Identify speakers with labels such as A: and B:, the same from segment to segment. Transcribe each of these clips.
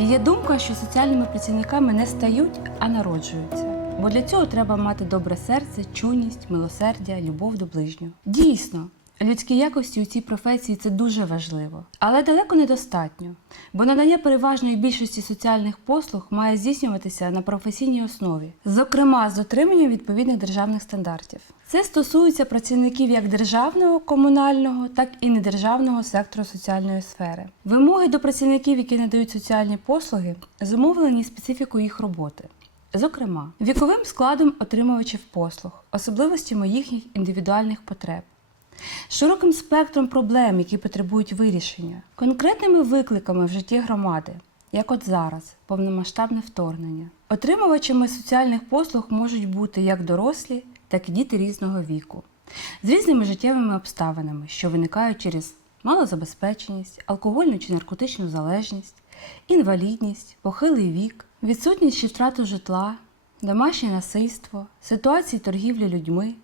A: Є думка, що соціальними працівниками не стають, а народжуються. Бо для цього треба мати добре серце, чуйність, милосердя, любов до ближнього. Дійсно, людські якості у цій професії це дуже важливо, але далеко недостатньо, бо надання переважної більшості соціальних послуг має здійснюватися на професійній основі, зокрема з дотриманням відповідних державних стандартів. Це стосується працівників як державного, комунального, так і недержавного сектору соціальної сфери. Вимоги до працівників, які надають соціальні послуги, зумовлені специфікою їх роботи. Зокрема, віковим складом отримувачів послуг, особливостями їхніх індивідуальних потреб, широким спектром проблем, які потребують вирішення, конкретними викликами в житті громади, як от зараз, повномасштабне вторгнення. Отримувачами соціальних послуг можуть бути як дорослі, так і діти різного віку, з різними життєвими обставинами, що виникають через малозабезпеченість, алкогольну чи наркотичну залежність, інвалідність, похилий вік, відсутність чи втрату житла, домашнє насильство, ситуації торгівлі людьми,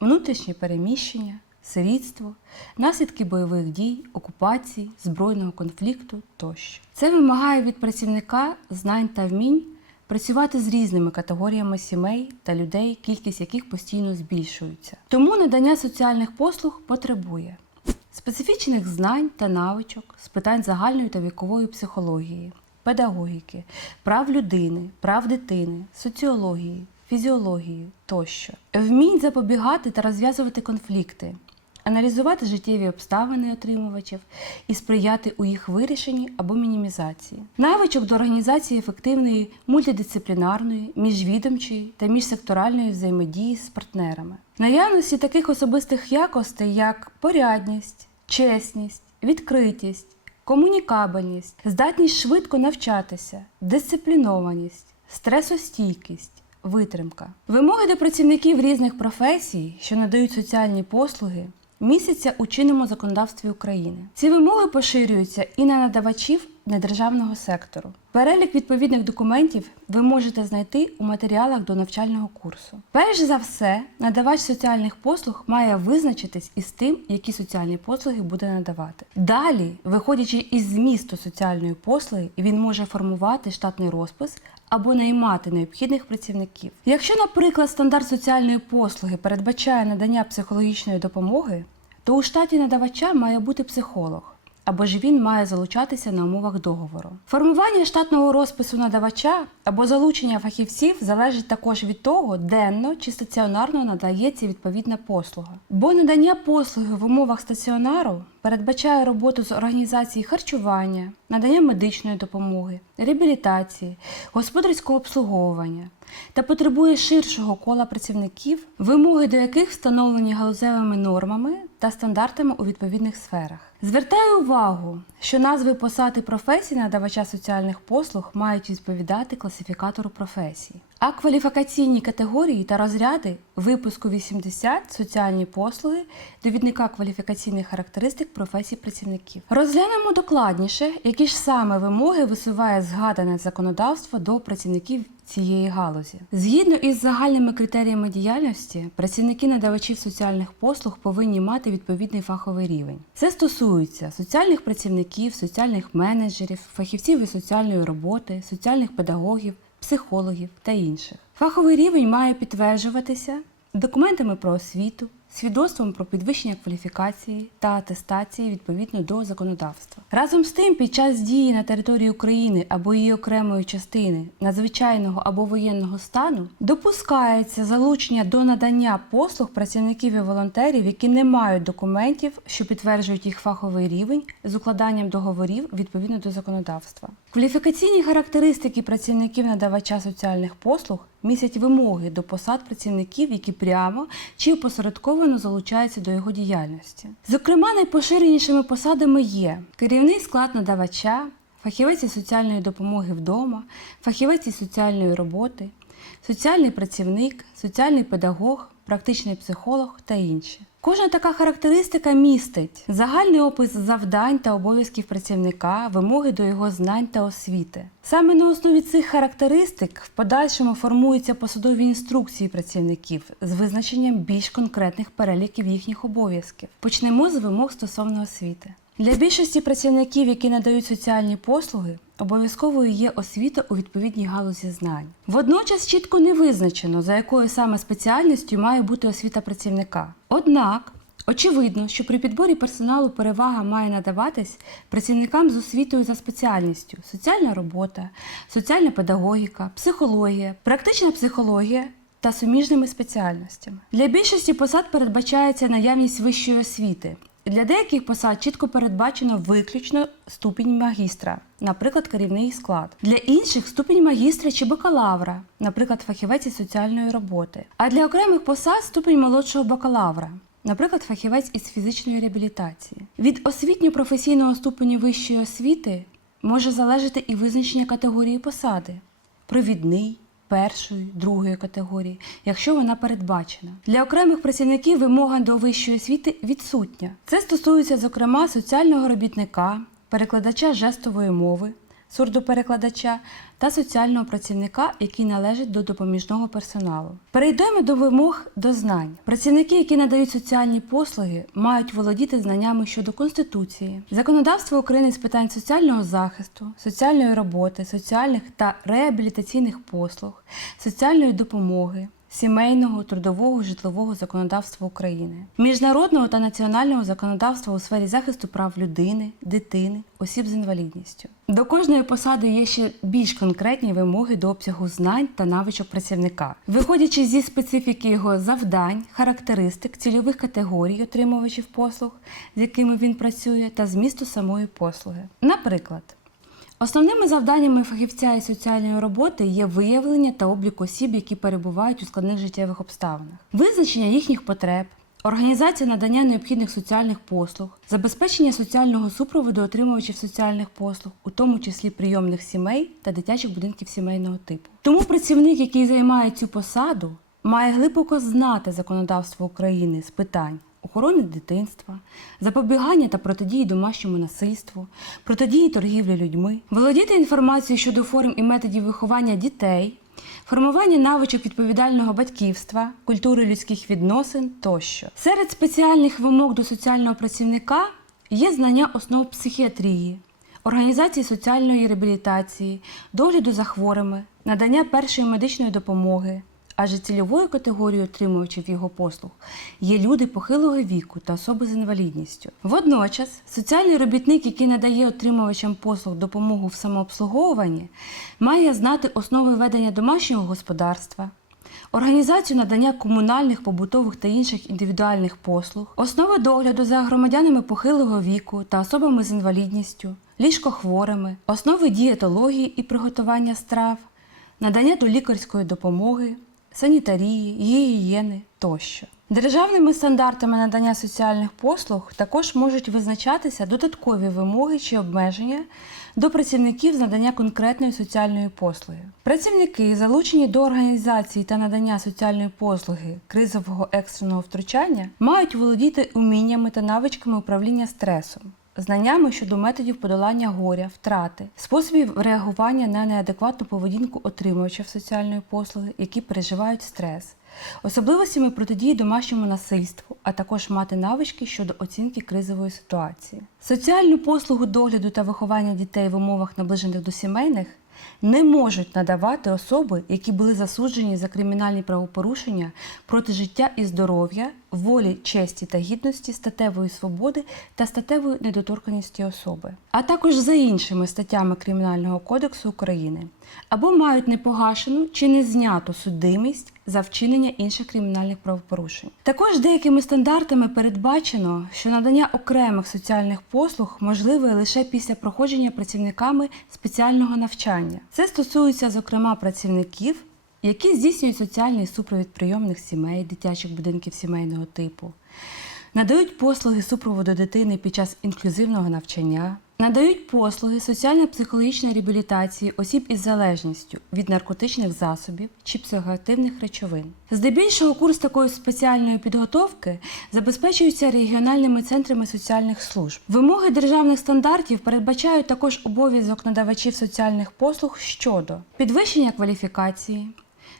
A: внутрішні переміщення, сирітство, наслідки бойових дій, окупації, збройного конфлікту тощо. Це вимагає від працівника знань та вмінь працювати з різними категоріями сімей та людей, кількість яких постійно збільшується. Тому надання соціальних послуг потребує специфічних знань та навичок з питань загальної та вікової психології, педагогіки, прав людини, прав дитини, соціології, фізіології тощо, вмінь запобігати та розв'язувати конфлікти, аналізувати життєві обставини отримувачів і сприяти у їх вирішенні або мінімізації, навичок до організації ефективної мультидисциплінарної, міжвідомчої та міжсекторальної взаємодії з партнерами, наявності таких особистих якостей, як порядність, чесність, відкритість, комунікабельність, здатність швидко навчатися, дисциплінованість, стресостійкість. Витримка. Вимоги до працівників різних професій, що надають соціальні послуги, містяться у чинному законодавстві України. Ці вимоги поширюються і на надавачів недержавного сектору. Перелік відповідних документів ви можете знайти у матеріалах до навчального курсу. Перш за все, надавач соціальних послуг має визначитись із тим, які соціальні послуги буде надавати. Далі, виходячи із змісту соціальної послуги, він може формувати штатний розпис або наймати необхідних працівників. Якщо, наприклад, стандарт соціальної послуги передбачає надання психологічної допомоги, то у штаті надавача має бути психолог. Або ж він має залучатися на умовах договору. Формування штатного розпису надавача або залучення фахівців залежить також від того, денно чи стаціонарно надається відповідна послуга. Бо надання послуги в умовах стаціонару передбачає роботу з організації харчування, надання медичної допомоги, реабілітації, господарського обслуговування та потребує ширшого кола працівників, вимоги до яких встановлені галузевими нормами та стандартами у відповідних сферах. Звертаю увагу, що назви посад і професій надавача соціальних послуг мають відповідати класифікатору професій. А кваліфікаційні категорії та розряди випуску 80 соціальні послуги довідника кваліфікаційних характеристик професій працівників. Розглянемо докладніше, які ж саме вимоги висуває згадане законодавство до працівників цієї галузі. Згідно із загальними критеріями діяльності, працівники надавачів соціальних послуг повинні мати відповідний фаховий рівень. Це стосується соціальних працівників, соціальних менеджерів, фахівців із соціальної роботи, соціальних педагогів, психологів та інших. Фаховий рівень має підтверджуватися документами про освіту, свідоцтвом про підвищення кваліфікації та атестації відповідно до законодавства. Разом з тим, під час дії на території України або її окремої частини надзвичайного або воєнного стану допускається залучення до надання послуг працівників і волонтерів, які не мають документів, що підтверджують їх фаховий рівень з укладанням договорів відповідно до законодавства. Кваліфікаційні характеристики працівників надавача соціальних послуг містять вимоги до посад працівників, які прямо чи опосередковано залучаються до його діяльності. Зокрема, найпоширенішими посадами є керівний склад надавача, фахівець із соціальної допомоги вдома, фахівець із соціальної роботи, соціальний працівник, соціальний педагог, практичний психолог та інші. Кожна така характеристика містить загальний опис завдань та обов'язків працівника, вимоги до його знань та освіти. Саме на основі цих характеристик в подальшому формуються посадові інструкції працівників з визначенням більш конкретних переліків їхніх обов'язків. Почнемо з вимог стосовно освіти. Для більшості працівників, які надають соціальні послуги, обов'язковою є освіта у відповідній галузі знань. Водночас чітко не визначено, за якою саме спеціальністю має бути освіта працівника. Однак, очевидно, що при підборі персоналу перевага має надаватись працівникам з освітою за спеціальністю: соціальна робота, соціальна педагогіка, психологія, практична психологія та суміжними спеціальностями. Для більшості посад передбачається наявність вищої освіти. Для деяких посад чітко передбачено виключно ступінь магістра, наприклад, керівний склад. Для інших ступінь магістра чи бакалавра, наприклад, фахівець із соціальної роботи. А для окремих посад ступінь молодшого бакалавра. Наприклад, фахівець із фізичної реабілітації. Від освітньо-професійного ступеню вищої освіти може залежати і визначення категорії посади провідний, першої, другої категорії, якщо вона передбачена. Для окремих працівників вимога до вищої освіти відсутня. Це стосується, зокрема, соціального робітника, перекладача жестової мови, сурдоперекладача та соціального працівника, який належить до допоміжного персоналу. Перейдемо до вимог до знань. Працівники, які надають соціальні послуги, мають володіти знаннями щодо Конституції, законодавства України з питань соціального захисту, соціальної роботи, соціальних та реабілітаційних послуг, соціальної допомоги. Сімейного, трудового, житлового законодавства України, міжнародного та національного законодавства у сфері захисту прав людини, дитини, осіб з інвалідністю. До кожної посади є ще більш конкретні вимоги до обсягу знань та навичок працівника, виходячи зі специфіки його завдань, характеристик, цільових категорій отримувачів послуг, з якими він працює, та змісту самої послуги. Наприклад. Основними завданнями фахівця із соціальної роботи є виявлення та облік осіб, які перебувають у складних життєвих обставинах, визначення їхніх потреб, організація надання необхідних соціальних послуг, забезпечення соціального супроводу отримувачів соціальних послуг, у тому числі прийомних сімей та дитячих будинків сімейного типу. Тому працівник, який займає цю посаду, має глибоко знати законодавство України з питань охорони дитинства, запобігання та протидії домашньому насильству, протидії торгівлі людьми, володіти інформацією щодо форм і методів виховання дітей, формування навичок відповідального батьківства, культури людських відносин тощо. Серед спеціальних вимог до соціального працівника є знання основ психіатрії. Організації соціальної реабілітації, догляду за хворими, надання першої медичної допомоги, Адже цільовою категорією отримувачів його послуг є люди похилого віку та особи з інвалідністю. Водночас, соціальний робітник, який надає отримувачам послуг допомогу в самообслуговуванні, має знати основи ведення домашнього господарства. Організацію надання комунальних, побутових та інших індивідуальних послуг, основи догляду за громадянами похилого віку та особами з інвалідністю, ліжкохворими, основи дієтології і приготування страв, надання до лікарської допомоги, санітарії, гігієни тощо. Державними стандартами надання соціальних послуг також можуть визначатися додаткові вимоги чи обмеження до працівників з надання конкретної соціальної послуги. Працівники, залучені до організації та надання соціальної послуги кризового екстреного втручання, мають володіти уміннями та навичками управління стресом. Знаннями щодо методів подолання горя, втрати, способів реагування на неадекватну поведінку отримувачів соціальної послуги, які переживають стрес, особливостями протидії домашньому насильству, а також мати навички щодо оцінки кризової ситуації. Соціальну послугу догляду та виховання дітей в умовах наближених до сімейних не можуть надавати особи, які були засуджені за кримінальні правопорушення проти життя і здоров'я, волі, честі та гідності, статевої свободи та статевої недоторканості особи, а також за іншими статтями Кримінального кодексу України, або мають непогашену чи не зняту судимість за вчинення інших кримінальних правопорушень. Також деякими стандартами передбачено, що надання окремих соціальних послуг можливе лише після проходження працівниками спеціального навчання. Це стосується, зокрема, працівників, які здійснюють соціальний супровід прийомних сімей, дитячих будинків сімейного типу, надають послуги супроводу дитини під час інклюзивного навчання, надають послуги соціально-психологічної реабілітації осіб із залежністю від наркотичних засобів чи психоактивних речовин. Здебільшого курс такої спеціальної підготовки забезпечується регіональними центрами соціальних служб. Вимоги державних стандартів передбачають також обов'язок надавачів соціальних послуг щодо підвищення кваліфікації,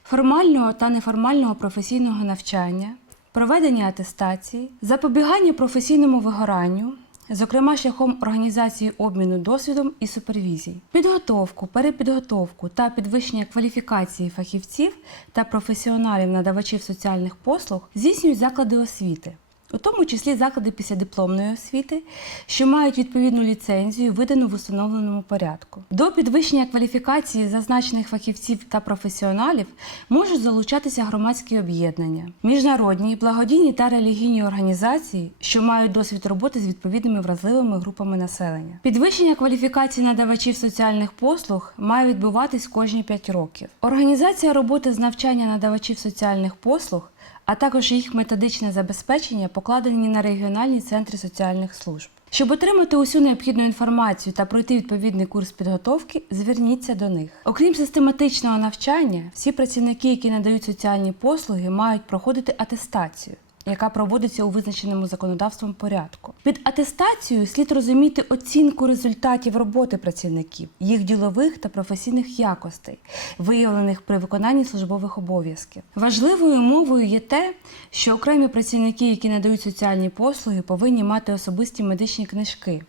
A: формального та неформального професійного навчання, проведення атестації, запобігання професійному вигоранню, зокрема шляхом організації обміну досвідом і супервізій, підготовку, перепідготовку та підвищення кваліфікації фахівців та професіоналів надавачів соціальних послуг здійснюють заклади освіти. У тому числі заклади післядипломної освіти, що мають відповідну ліцензію, видану в установленому порядку. До підвищення кваліфікації зазначених фахівців та професіоналів можуть залучатися громадські об'єднання, міжнародні, благодійні та релігійні організації, що мають досвід роботи з відповідними вразливими групами населення. Підвищення кваліфікації надавачів соціальних послуг має відбуватись кожні 5 років. Організація роботи з навчання надавачів соціальних послуг а також їх методичне забезпечення покладені на регіональні центри соціальних служб. Щоб отримати усю необхідну інформацію та пройти відповідний курс підготовки, зверніться до них. Окрім систематичного навчання, всі працівники, які надають соціальні послуги, мають проходити атестацію. Яка проводиться у визначеному законодавством порядку. Під атестацією слід розуміти оцінку результатів роботи працівників, їх ділових та професійних якостей, виявлених при виконанні службових обов'язків. Важливою умовою є те, що окремі працівники, які надають соціальні послуги, повинні мати особисті медичні книжки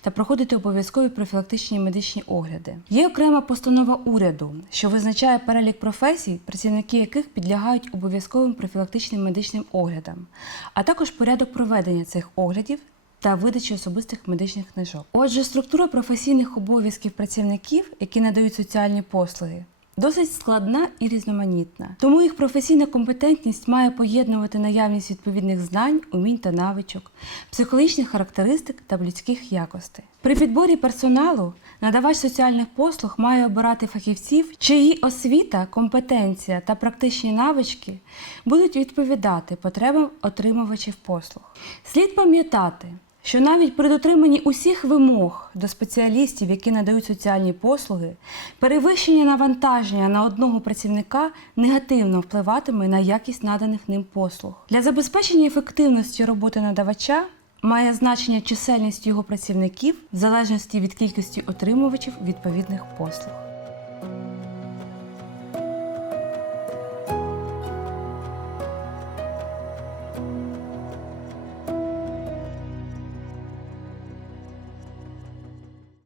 A: та проходити обов'язкові профілактичні медичні огляди. Є окрема постанова уряду, що визначає перелік професій, працівники яких підлягають обов'язковим профілактичним медичним оглядам, а також порядок проведення цих оглядів та видачі особистих медичних книжок. Отже, структура професійних обов'язків працівників, які надають соціальні послуги, досить складна і різноманітна. Тому їх професійна компетентність має поєднувати наявність відповідних знань, умінь та навичок, психологічних характеристик та людських якостей. При підборі персоналу надавач соціальних послуг має обирати фахівців, чиї освіта, компетенція та практичні навички будуть відповідати потребам отримувачів послуг. Слід пам'ятати, що навіть при дотриманні усіх вимог до спеціалістів, які надають соціальні послуги, перевищення навантаження на одного працівника негативно впливатиме на якість наданих ним послуг. Для забезпечення ефективності роботи надавача має значення чисельність його працівників в залежності від кількості отримувачів відповідних послуг.